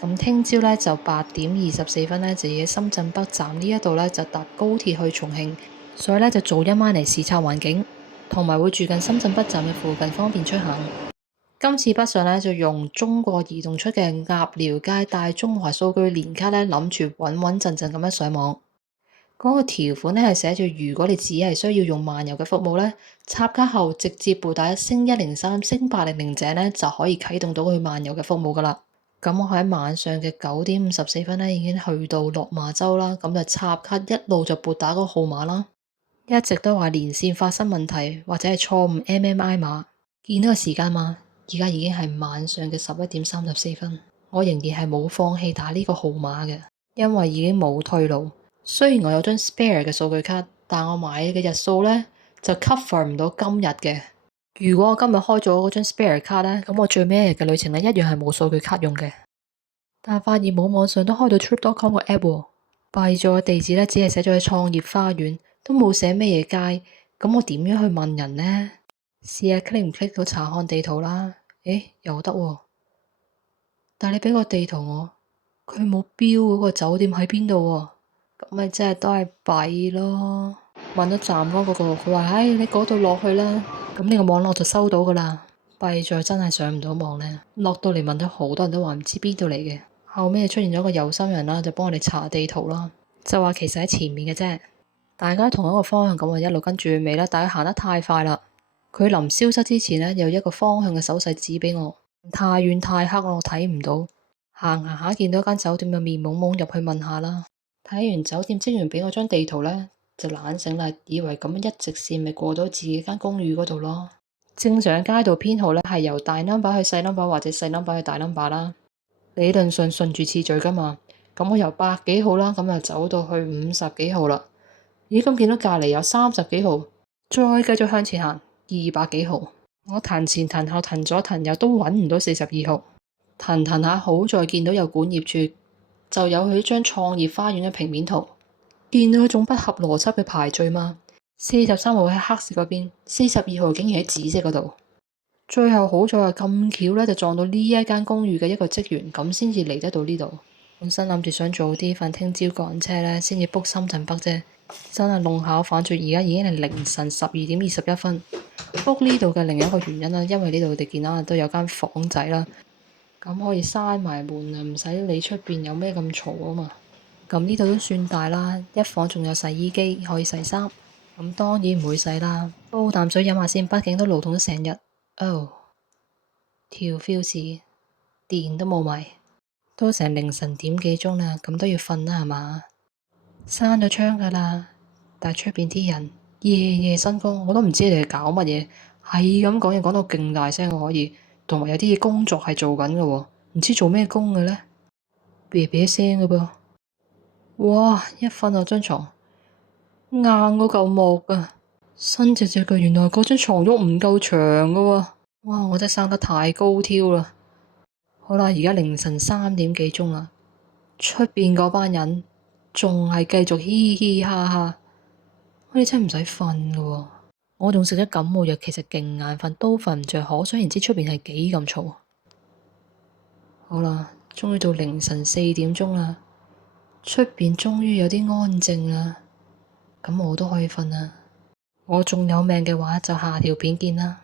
咁聽朝咧就8點24分咧就要喺深圳北站呢一度咧就搭高鐵去重慶，所以咧就早一晚嚟視察環境，同埋會住近深圳北站嘅附近，方便出行。今次北上咧就用中國移動出嘅鴨寮街大中華數據連卡咧，諗住穩穩陣陣咁樣上網。嗰個條款咧係寫住，如果你只係需要用漫遊嘅服務咧，插卡後直接撥打103-800者咧就可以啟動到佢漫遊嘅服務噶啦。咁我喺晚上嘅9點54分咧已經去到落馬洲啦，咁就插卡一路就撥打嗰個號碼啦。一直都話連線發生問題或者係錯誤 MMI 碼，見到個時間嘛，而家已經係晚上嘅11點34分，我仍然係冇放棄打呢個號碼嘅，因為已經冇退路。雖然我有張 spare 嘅數據卡，但我買嘅日數咧就 cover 唔到今日嘅。如果我今日開咗嗰張 spare 卡咧，咁我最尾一日嘅旅程咧一樣係冇數據卡用嘅。但係發現冇網上都開到 trip.com 個 app 喎，弊咗個地址咧只係寫咗喺創業花園，都冇寫咩嘢街，咁我點樣去問人呢？試下 click 唔 click 到查看地圖啦，又得喎，但係你俾個地圖我，佢冇標嗰個酒店喺邊度喎，咁咪即係都係弊咯。問咗站嗰個，佢話你嗰度落去啦，咁呢個網絡就收到噶啦。弊在真係上唔到網呢，落到嚟問咗好多人都話唔知邊度嚟嘅。後尾就出現咗個有心人啦，就幫我哋查地圖啦，就話其實喺前面嘅啫。大家同一個方向咁啊，一路跟住尾啦。大家行得太快啦，佢臨消失之前呢，有一個方向嘅手勢指俾我，太遠太黑我睇唔到。行下見到間酒店就面懵懵入去問下啦。睇完酒店職員俾我張地圖呢，就懶醒啦，以為咁一直線咪過到自己間公寓嗰度咯。正常街道編號咧係由大 number 去細 number 或者細 number 去大 number 啦，理論上順住次序噶嘛。咁我由100幾號啦，咁就走到去50幾號啦。咦，咁見到隔籬有30幾號，再繼續向前行200幾號。我騰前騰後騰左騰右都揾唔到42號，騰下好在見到有管業處，就有佢張創業花園嘅平面圖，見到一種不合邏輯嘅排序嘛。43號喺黑色嗰邊，42號竟然喺紫色嗰度。最後好在係咁巧咧，就撞到呢一間公寓嘅一個職員，咁先至嚟得到呢度。本身諗住想早啲瞓，聽朝趕車咧，先至 book 深圳北啫。真係弄巧反拙，而家已經係凌晨12點21分。book 呢度嘅另一個原因啦，因為呢度我哋見到都有間房仔啦，咁可以閂埋門啊，唔使理出邊有咩咁嘈啊嘛。咁呢度都算大啦，一房仲有洗衣機可以洗衫。咁當然唔會洗啦，煲啖水飲下先，畢竟都勞動咗成日。條 fuse 電都冇埋，都成凌晨點幾鐘啦，咁都要瞓啦係嘛？閂咗窗噶啦，但係出邊啲人夜夜辛苦，我都唔知你哋搞乜嘢，係咁講嘢講到勁大聲，我可以，同埋有啲嘢工作係做緊嘅喎，唔知做咩工嘅咧，啤啤聲嘅噃。哇！一瞓落張床，硬嗰嚿木啊，伸直隻腳，原來嗰張床褥唔夠長噶喎。哇！我真係生得太高挑啦。好啦，而家凌晨3點幾鐘啦，出邊嗰班人仲係繼續嘻嘻哈哈。我哋真係唔使瞓噶喎，我仲食咗感冒藥，其實勁眼瞓，都瞓唔着，可想而知出邊係幾咁嘈。好啦，終於到凌晨4點鐘啦，出邊終於有啲安靜啦，咁我都可以瞓啦。我仲有命嘅話，就下條片見啦。